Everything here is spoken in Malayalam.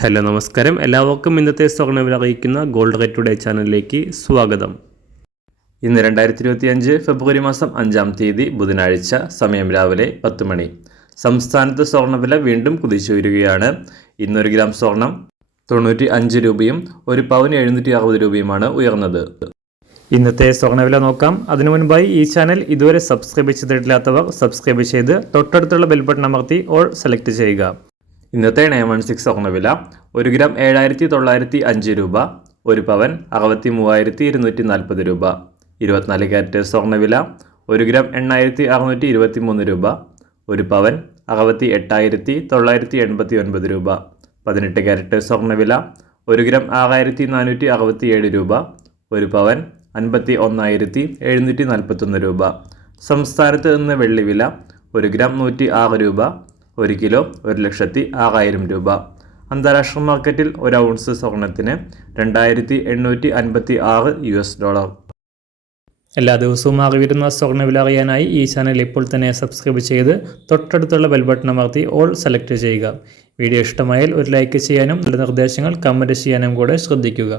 ഹലോ നമസ്കാരം. എല്ലാവർക്കും ഇന്നത്തെ സ്വർണവില അറിയിക്കുന്ന ഗോൾഡ് റേറ്റ് ടുഡേ ചാനലിലേക്ക് സ്വാഗതം. ഇന്ന് രണ്ടായിരത്തി ഇരുപത്തി അഞ്ച് ഫെബ്രുവരി മാസം അഞ്ചാം തീയതി ബുധനാഴ്ച സമയം രാവിലെ പത്ത് മണി. സംസ്ഥാനത്ത് സ്വർണവില വീണ്ടും കുതിച്ചുയരുകയാണ് ഇന്നൊരു ഗ്രാം സ്വർണം തൊണ്ണൂറ്റി അഞ്ച് രൂപയും ഒരു പവന് എഴുന്നൂറ്റി അറുപത് രൂപയുമാണ് ഉയർന്നത്. ഇന്നത്തെ സ്വർണവില നോക്കാം. അതിനു മുൻപായി ഈ ചാനൽ ഇതുവരെ സബ്സ്ക്രൈബ് ചെയ്തിട്ടില്ലാത്തവർ സബ്സ്ക്രൈബ് ചെയ്ത് തൊട്ടടുത്തുള്ള ബെൽ ബട്ടൺ അമർത്തി ഓൾ സെലക്ട് ചെയ്യുക. ഇന്നത്തെ നയൻ വൺ സിക്സ് സ്വർണവില ഒരു ഗ്രാം ഏഴായിരത്തി തൊള്ളായിരത്തി അഞ്ച് രൂപ ഒരു പവൻ അറുപത്തി മൂവായിരത്തി ഇരുന്നൂറ്റി നാൽപ്പത് രൂപ. ഇരുപത്തിനാല് ക്യാരറ്റ് സ്വർണവില ഒരു ഗ്രാം എണ്ണായിരത്തി അറുന്നൂറ്റി ഇരുപത്തി മൂന്ന് രൂപ ഒരു പവൻ അറുപത്തി എട്ടായിരത്തി തൊള്ളായിരത്തി എൺപത്തി ഒൻപത് രൂപ. പതിനെട്ട് ക്യാരറ്റ് സ്വർണവില ഒരു ഗ്രാം ആറായിരത്തി നാനൂറ്റി അറുപത്തി ഏഴ് രൂപ ഒരു പവൻ അൻപത്തി ഒന്നായിരത്തി എഴുന്നൂറ്റി നാൽപ്പത്തൊന്ന് രൂപ. സംസ്ഥാനത്ത് നിന്ന് വെള്ളിവില ഒരു ഗ്രാം നൂറ്റി ആറ് രൂപ ഒരു കിലോ ഒരു ലക്ഷത്തി ആറായിരം രൂപ. അന്താരാഷ്ട്ര മാർക്കറ്റിൽ ഒരു ഔൺസ് സ്വർണത്തിന് രണ്ടായിരത്തി എണ്ണൂറ്റി അൻപത്തി ആറ് യു എസ് ഡോളർ. എല്ലാ ദിവസവും അറിവിരുന്ന സ്വർണവില അറിയാനായി ഈ ചാനൽ ഇപ്പോൾ തന്നെ സബ്സ്ക്രൈബ് ചെയ്ത് തൊട്ടടുത്തുള്ള ബെൽബട്ടൺ അമർത്തി ഓൾ സെലക്ട് ചെയ്യുക. വീഡിയോ ഇഷ്ടമായാൽ ഒരു ലൈക്ക് ചെയ്യാനും നല്ല നിർദ്ദേശങ്ങൾ കമന്റ് ചെയ്യാനും കൂടെ ശ്രദ്ധിക്കുക.